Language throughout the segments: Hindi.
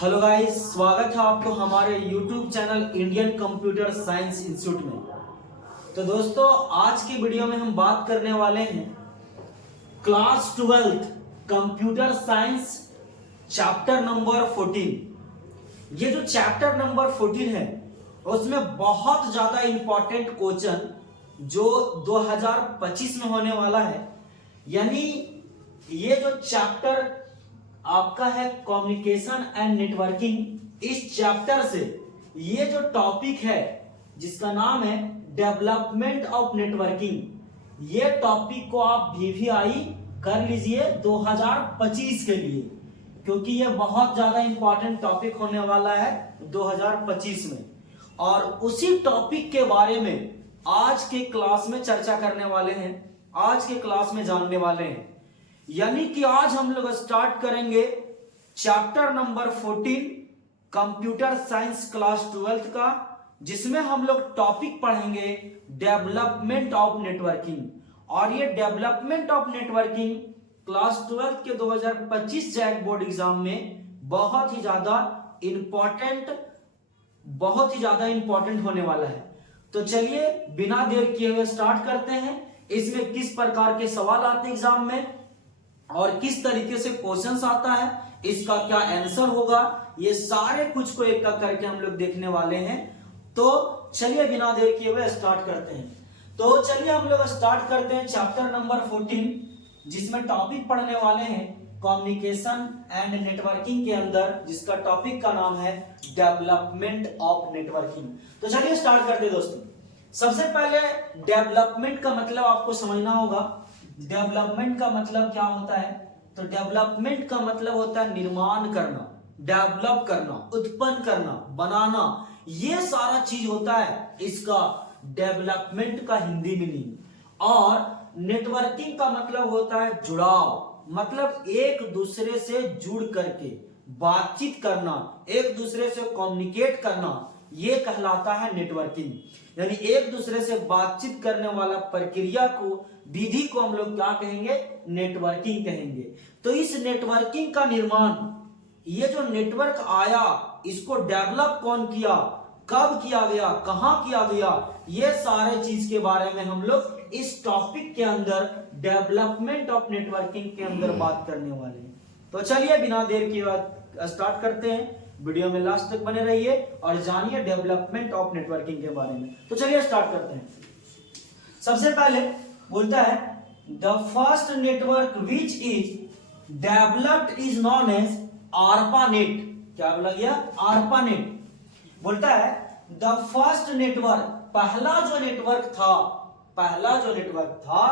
हेलो गाइस, स्वागत है आपको हमारे YouTube channel Indian computer science institute में। तो दोस्तों, आज की वीडियो में हम बात करने वाले हैं class 12 computer science chapter number 14। ये जो चैप्टर नंबर 14 है उसमें बहुत ज्यादा इंपॉर्टेंट क्वेश्चन जो 2025 में होने वाला है। यानी ये जो चैप्टर आपका है कम्युनिकेशन एंड नेटवर्किंग, इस चैप्टर से ये जो टॉपिक है जिसका नाम है डेवलपमेंट ऑफ नेटवर्किंग, ये टॉपिक को आप VVI कर लीजिए 2025 के लिए, क्योंकि ये बहुत ज्यादा इंपॉर्टेंट टॉपिक होने वाला है 2025 में। और उसी टॉपिक के बारे में आज के क्लास में चर्चा करने वाले हैं, आज के क्लास में जानने वाले हैं। यानी कि आज हम लोग स्टार्ट करेंगे chapter number 14 computer science class 12 का, जिसमें हम लोग टॉपिक पढ़ेंगे डेवलपमेंट ऑफ नेटवर्किंग। और ये डेवलपमेंट ऑफ नेटवर्किंग क्लास 12 के 2025 जैक बोर्ड एग्जाम में बहुत ही ज्यादा इंपॉर्टेंट होने वाला है। तो चलिए बिना देर किए हुए स्टार्ट करते हैं। इसमें किस प्रकार के सवाल आते हैं एग्जाम में और किस तरीके से क्वेश्चंस आता है, इसका क्या आंसर होगा, ये सारे कुछ को एक करके हम लोग देखने वाले हैं। तो चलिए बिना देर किए हुए स्टार्ट करते हैं। तो चलिए हम लोग स्टार्ट करते हैं चैप्टर नंबर 14, जिसमें टॉपिक पढ़ने वाले हैं कम्युनिकेशन एंड नेटवर्किंग के अंदर, जिसका टॉपिक का नाम है डेवलपमेंट ऑफ नेटवर्किंग। तो चलिए स्टार्ट करते हैं दोस्तों। सबसे पहले डेवलपमेंट का मतलब आपको समझना होगा। डेवलपमेंट का मतलब क्या होता है? तो डेवलपमेंट का मतलब होता है निर्माण करना, डेवलप करना, उत्पन्न करना, बनाना, ये सारा चीज होता है इसका डेवलपमेंट का हिंदी मीनिंग। और नेटवर्किंग का मतलब होता है जुड़ाव, मतलब एक दूसरे से जुड़ करके बातचीत करना, एक दूसरे से कम्युनिकेट करना, ये कहलाता है नेटवर्किंग। यानी एक दूसरे से बातचीत करने वाला प्रक्रिया को, विधि को हम लोग क्या कहेंगे? नेटवर्किंग कहेंगे। तो इस नेटवर्किंग का निर्माण, ये जो नेटवर्क आया, इसको डेवलप कौन किया, कब किया गया, कहां किया गया, ये सारे चीज के बारे में हम लोग इस टॉपिक के अंदर डेवलपमेंट ऑफ नेटवर्किंग के अंदर बात करने वाले हैं। तो चलिए बिना देर के बाद स्टार्ट करते हैं। वीडियो में लास्ट तक बने रहिए और जानिए डेवलपमेंट ऑफ नेटवर्किंग के बारे में। तो चलिए स्टार्ट करते हैं। सबसे पहले बोलता है the first network which is developed is known as ARPANET। क्या बोला गया? ARPANET। बोलता है द फर्स्ट नेटवर्क, पहला जो नेटवर्क था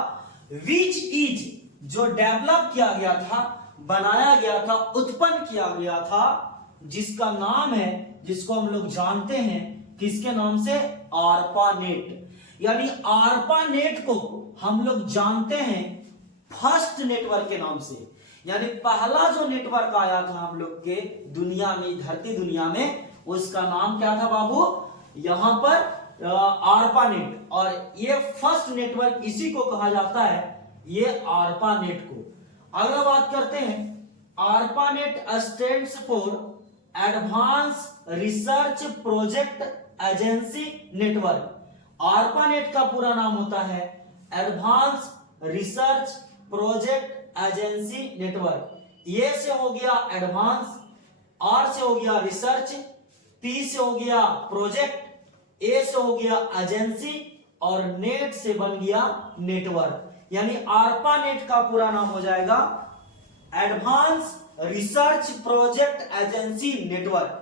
विच इज, जो डेवलप किया गया था, बनाया गया था, उत्पन्न किया गया था, जिसका नाम है, जिसको हम लोग जानते हैं किसके नाम से? ARPANET। यानी ARPANET को हम लोग जानते हैं फर्स्ट नेटवर्क के नाम से। यानी पहला जो नेटवर्क आया था हम लोग के दुनिया में, धरती दुनिया में, उसका नाम क्या था बाबू? यहां पर ARPANET। और ये फर्स्ट नेटवर्क, इसी को कहा जाता है, ये ARPANET को। अगला बात करते हैं, ARPANET stands for advance research project agency network. ARPANET का पूरा नाम होता है advance research project agency network. ये से हो गया एडवांस, आर से हो गया रिसर्च, पी से हो गया प्रोजेक्ट, ए से हो गया एजेंसी, और नेट से बन गया नेटवर्क। यानी ARPANET का पूरा नाम हो जाएगा advance research project agency network.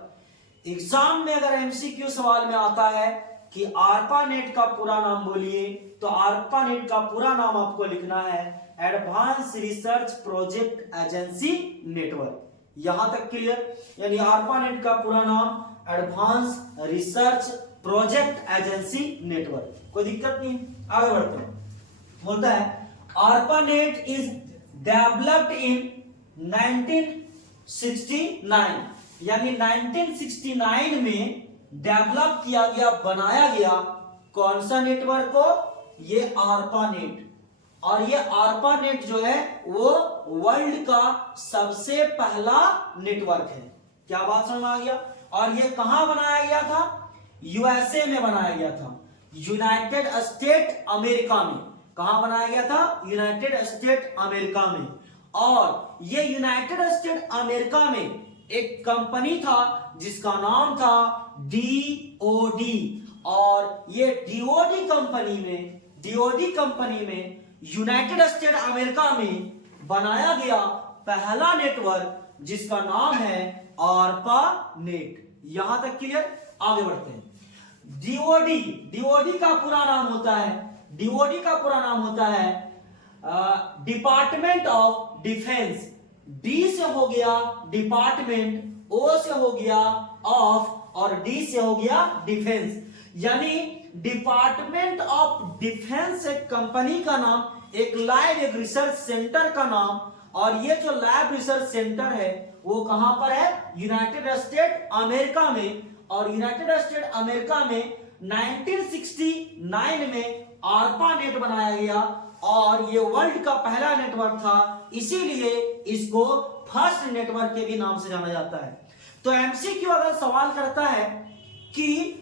Exam में अगर MCQ सवाल में आता है कि ARPANET का पूरा नाम बोलिए, तो ARPANEट का पूरा नाम आपको लिखना है advance research project agency network. यहां तक क्लियर? यानी ARPANEट का पूरा नाम advance research project agency network. कोई दिक्कत नहीं, आगे बढ़ते हैं। बोलता है ARPANET इज डेवलप्ड इन 1969। यानी 1969 में डेवलप किया गया, बनाया गया, कौन सा नेटवर्क को? ये ARPANET। और ये ARPANET जो है वो वर्ल्ड का सबसे पहला नेटवर्क है। क्या बात समझ में आ गया? और ये कहां बनाया गया था? यूएसए में बनाया गया था, यूनाइटेड स्टेट अमेरिका में। कहां बनाया गया था? यूनाइटेड स्टेट अमेरिका में। और ये यूनाइटेड स्टेट अमेरिका में एक कंपनी था जिसका नाम था डीओडी। और ये डीओडी कंपनी में यूनाइटेड स्टेट अमेरिका में बनाया गया पहला नेटवर्क जिसका नाम है आरपा नेट। यहां तक क्लियर? आगे बढ़ते हैं। डीओडी का पूरा नाम होता है डिपार्टमेंट ऑफ डिफेंस। डी से हो गया डिपार्टमेंट, ओ से हो गया ऑफ और डी से हो गया डिफेंस। यानी डिपार्टमेंट ऑफ डिफेंस एक कंपनी का नाम, एक लैब, एक रिसर्च सेंटर का नाम। और ये जो लैब रिसर्च सेंटर है वो कहां पर है? यूनाइटेड स्टेट अमेरिका में। और यूनाइटेड स्टेट अमेरिका में 1969 में आरपा नेट बनाया गया और ये वर्ल्ड का पहला नेटवर्क था, इसीलिए इसको फर्स्ट नेटवर्क के भी नाम से जाना जाता है। तो एमसीक्यू अगर सवाल करता है कि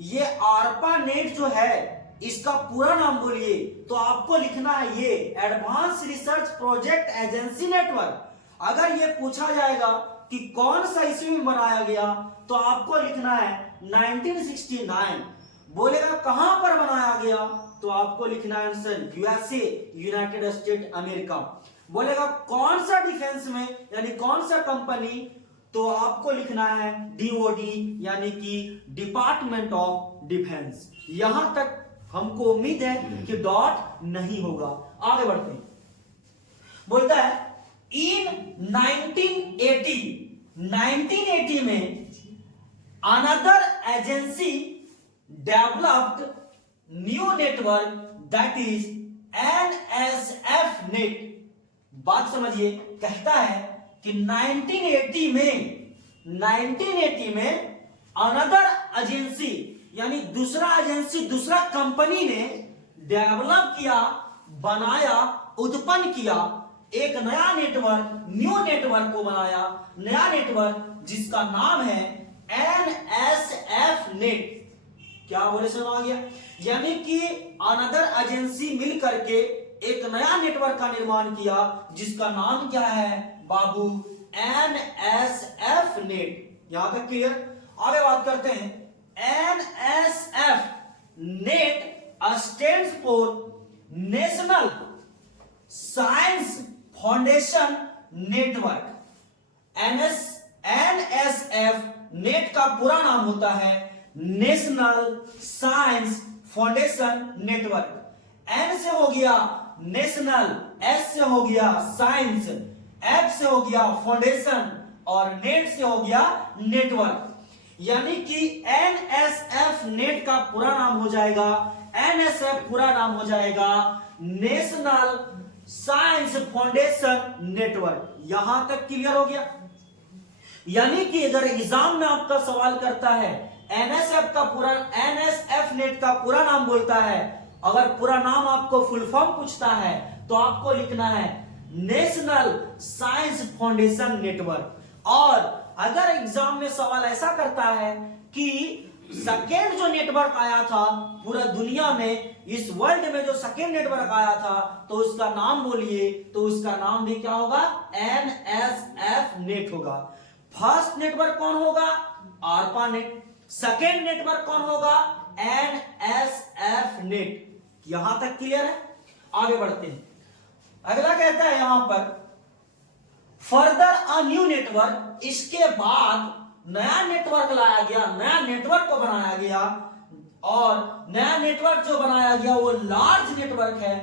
ये आरपा नेट जो है इसका पूरा नाम बोलिए, तो आपको लिखना है ये advance research project agency network. अगर ये पूछा जाएगा कि कौन सा ईस्वी में बनाया गया, तो आपको लिखना है 1969। बोलेगा कहां पर बनाया गया, तो आपको लिखना है answer USA, United state America. बोलेगा कौन सा डिफेंस में, यानी कौन सा कंपनी, तो आपको लिखना है डीओडी, यानी कि डिपार्टमेंट ऑफ डिफेंस। यहां तक हमको उम्मीद है कि डॉट नहीं होगा। आगे बढ़ते हैं। बोलता है इन 1980 में another agency developed new network that is NSF net. बात समझिए, कहता है कि 1980 में अनदर एजेंसी, यानी दूसरा एजेंसी, दूसरा कंपनी ने डेवलप किया, बनाया, उत्पन्न किया एक नया नेटवर्क, न्यू नेटवर्क को बनाया, नया नेटवर्क जिसका नाम है एनएसएफ नेट। क्या बोले समझ आ गया? यानी कि अनदर एजेंसी मिल करके एक नया नेटवर्क का निर्माण किया जिसका नाम क्या है बाबू? NSF net. यहां तक क्लियर? आगे बात करते हैं। NSF net stands for National Science Foundation network. NSF net का पूरा नाम होता है National Science Foundation network. N से हो गया नेशनल, एस से हो गया साइंस, एफ से हो गया फाउंडेशन और नेट से हो गया नेटवर्क। यानी कि एनएसएफ नेट का पूरा नाम हो जाएगा, एनएसएफ पूरा नाम हो जाएगा नेशनल साइंस फाउंडेशन नेटवर्क। यहां तक क्लियर हो गया? यानी कि अगर एग्जाम में आपका सवाल करता है एनएसएफ का पूरा, एनएसएफ नेट का पूरा नाम बोलता है, अगर पूरा नाम आपको फुल फॉर्म पूछता है तो आपको लिखना है नेशनल साइंस फाउंडेशन नेटवर्क। और अगर एग्जाम में सवाल ऐसा करता है कि सेकेंड जो नेटवर्क आया था पूरा दुनिया में, इस वर्ल्ड में जो सेकेंड नेटवर्क आया था, तो उसका नाम बोलिए, तो उसका नाम भी क्या होगा? एनएसएफ नेट होगा। फर्स्ट नेटवर्क कौन होगा? आरपा नेट। सेकेंड नेटवर्क कौन होगा? NSF net. यहां तक क्लियर है? आगे बढ़ते हैं। अगला कहता है यहां पर फर्दर अ न्यू नेटवर्क। इसके बाद नया नेटवर्क लाया गया, नया नेटवर्क को बनाया गया, और नया नेटवर्क जो बनाया गया वो लार्ज नेटवर्क है,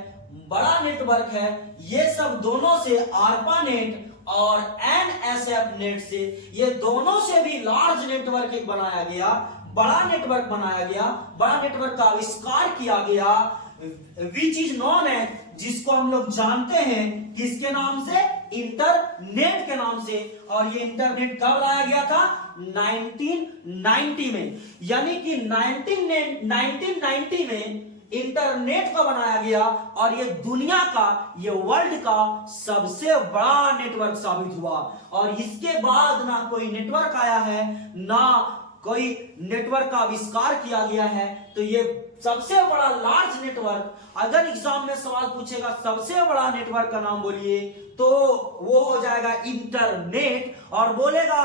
बड़ा नेटवर्क है। ये सब दोनों से, आरपा नेट और एनएसएफ नेट से, ये दोनों से भी लार्ज नेटवर्क एक बनाया गया, बड़ा नेटवर्क बनाया गया, बड़ा नेटवर्क का आविष्कार किया गया, विच इज नॉन एज, जिसको हम लोग जानते हैं किसके नाम से? इंटरनेट के नाम से। और ये इंटरनेट कब लाया गया था? 1990 में। यानी कि 1990 में इंटरनेट को बनाया गया और ये दुनिया का, ये वर्ल्ड का सबसे बड़ा नेटवर्क साबित हुआ। और इसके बाद ना कोई नेटवर्क आया है, ना कोई नेटवर्क का आविष्कार किया गया है। तो ये सबसे बड़ा लार्ज नेटवर्क, अगर एग्जाम में सवाल पूछेगा सबसे बड़ा नेटवर्क का नाम बोलिए, तो वो हो जाएगा इंटरनेट। और बोलेगा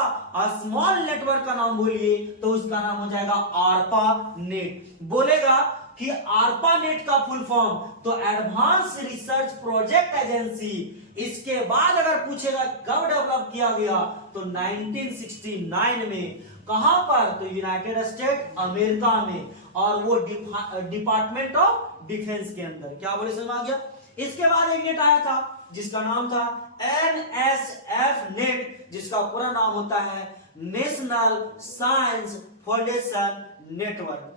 स्मॉल नेटवर्क का नाम बोलिए, तो उसका नाम हो जाएगा आरपा नेट। बोलेगा कि आरपा नेट का फुल फॉर्म, तो एडवांस रिसर्च प्रोजेक्ट एजेंसी। इसके बाद अगर पूछेगा कब डेवलप किया गया, तो 1969 में। कहां पर? तो यूनाइटेड स्टेट अमेरिका में, और वो डिपार्टमेंट ऑफ डिफेंस के अंदर। क्या बोले, समझ आ गया? इसके बाद एक नेट आया था जिसका नाम था NSF नेट, जिसका पूरा नाम होता है नेशनल साइंस फाउंडेशन नेटवर्क।